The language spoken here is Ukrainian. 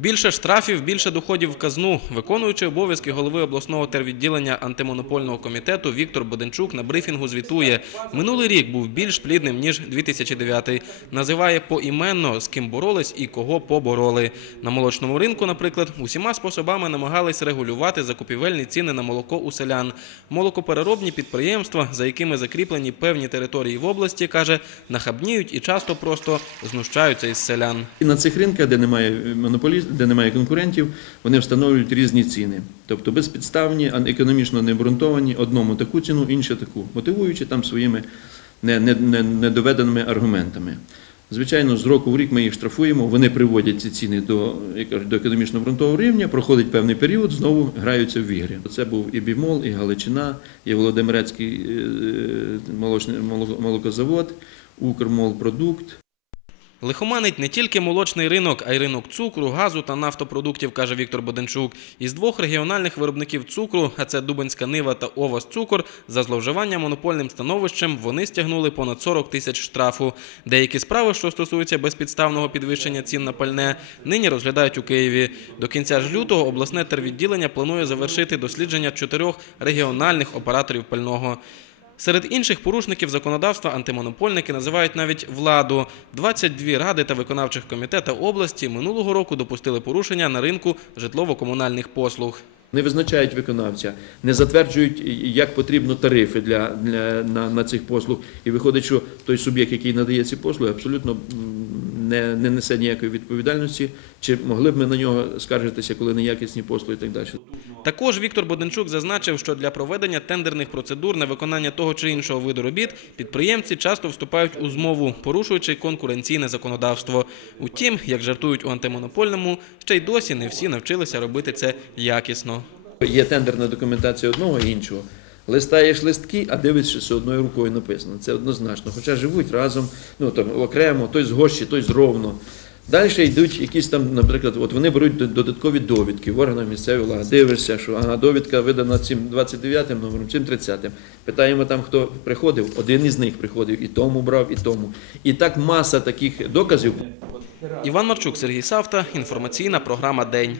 Більше штрафів, більше доходів в казну. Виконуючи обов'язки голови обласного тервідділення антимонопольного комітету Віктор Боденчук на брифінгу звітує. Минулий рік був більш плідним, ніж 2009. Називає поіменно, з ким боролись і кого побороли. На молочному ринку, наприклад, усіма способами намагались регулювати закупівельні ціни на молоко у селян. Молокопереробні підприємства, за якими закріплені певні території в області, каже, нахабніють і часто просто знущаються із селян. На цих ринках, де немає монополістів, де немає конкурентів, вони встановлюють різні ціни. Тобто безпідставні, економічно не обґрунтовані, одному таку ціну, іншу таку, мотивуючи там своїми не- не- не- недоведеними аргументами. Звичайно, з року в рік ми їх штрафуємо, вони приводять ці ціни до, до економічно обґрунтованого рівня, проходить певний період, знову граються в ігри. Це був і Бімол, і Галичина, і Володимирецький е, молочний молокозавод, Укрмолпродукт. Лихоманить не тільки молочний ринок, а й ринок цукру, газу та нафтопродуктів, каже Віктор Боденчук. Із двох регіональних виробників цукру, а це Дубенська Нива та Овас Цукор, за зловживання монопольним становищем вони стягнули понад 40 тисяч штрафу. Деякі справи, що стосуються безпідставного підвищення цін на пальне, нині розглядають у Києві. До кінця ж лютого обласне тервідділення планує завершити дослідження чотирьох регіональних операторів пального. Серед інших порушників законодавства антимонопольники називають навіть владу. 22 ради та виконавчих комітета області минулого року допустили порушення на ринку житлово-комунальних послуг. Не визначають виконавця, не затверджують, як потрібно тарифи для, для на, на цих послуг. І виходить, що той суб'єкт, який надає ці послуги, абсолютно не, не несе ніякої відповідальності. Чи могли б ми на нього скаржитися, коли неякісні послуги і так далі. Також Віктор Боденчук зазначив, що для проведення тендерних процедур на виконання того чи іншого виду робіт підприємці часто вступають у змову, порушуючи конкуренційне законодавство. Утім, як жартують у антимонопольному, ще й досі не всі навчилися робити це якісно. Є тендерна документація одного і іншого. Листаєш листки, а дивишся, що одною рукою написано. Це однозначно. Хоча живуть разом, ну там окремо, той з гощі, той з ровно. Далі йдуть якісь там, наприклад, от вони беруть додаткові довідки в органах місцевої влади. Дивишся, що ага, довідка видана цим 29-м номером, цим 30-м. Питаємо там, хто приходив, один із них приходив, і тому брав, і тому. І так маса таких доказів. Іван Марчук, Сергій Савта, інформаційна програма День.